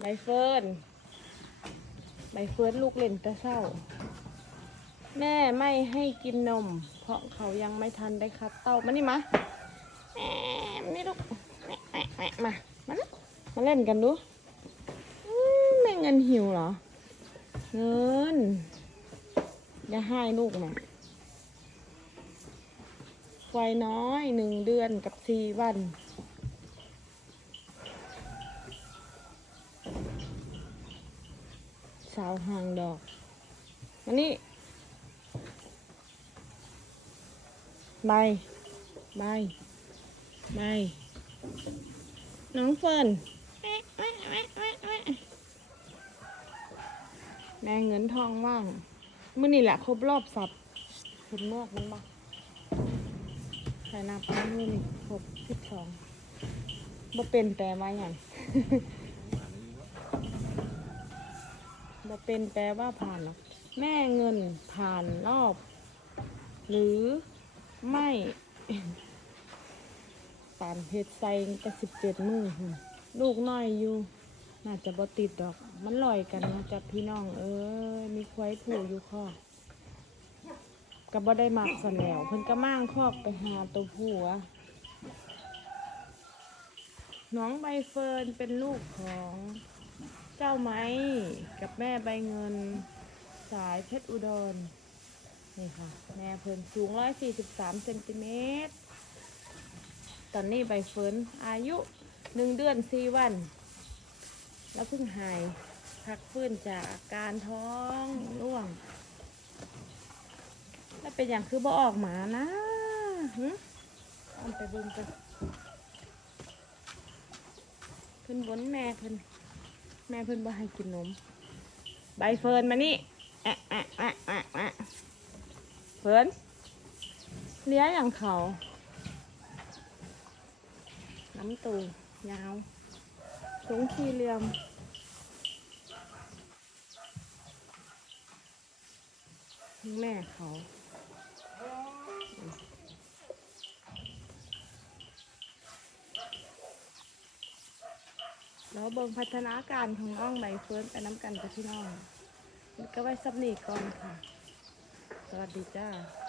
ใบเฟิร์นใบเฟิร์นลูกเล่นแต่เศร้า แม่ไม่ให้กินนม เพราะเขายังไม่ทันได้คัดเต้ามานี่มาแม่ไม่ลูกแม่แม่แม่มามานะมาเล่นกันดูแม่เงินหิวเหรอ เงิน อย่าให้ลูกนะวัยน้อยหนึ่งเดือนกับสี่วัน สาวหางดอกอันนี้ใบใบใบน้องเฟิร์นแม่เงินทองว่างเมื่อนี่แหละครบรอบสับเห็นเมือกมันบ้ใส่นับแล้วมื่อนี่ครบสิบสองบ่เป็นแต่มาอย่าง บ่เป็นแปลว่าผ่านหรอกแม่เงินผ่านรอบ หรือไม่ปานเพชรใส่ก็สิบเจ็ดมือลูกน้อยอยู่ น่าจะบ่ติดดอก มันลอยกันมาจากพี่น้อง เอ้ยมีควายผูอยู่คอก็บ่ได้มักสันแล้วเพิ่นก็มั่างคอกไปหาตัวผู้อะน้องใบเฟิร์นเป็นลูกของ เจ้าไม้กับแม่ใบเงินสายเพชรอุดร นี่ค่ะ แม่เพิ่นสูงร้อยสี่สิบสามเซนติเมตร ตอนนี้ใบเฟิร์นอายุหนึ่งเดือนสี่วัน แล้วเพิ่งหายพักฟื้นจากอาการท้องร่วง แล้วเป็นอย่างคือบ่ออกหมานะหึเอาไปเบิ่งกันขึ้นบนแม่เพิ่น แม่เพิ่นบ่ให้กินนม ใบเฟิร์นมานี่แอะแอะแอะแอะแอะเฟิร์นเลี้ยอย่างเขา น้ำตูยาวสูงสี่เหลี่ยมแม่เขา แล้วเบิ่งพัฒนาการของน้องใบเฟิร์นไปน้ำกันกับพี่น้องก็ไว้สับนีก่อนค่ะ สวัสดีจ้า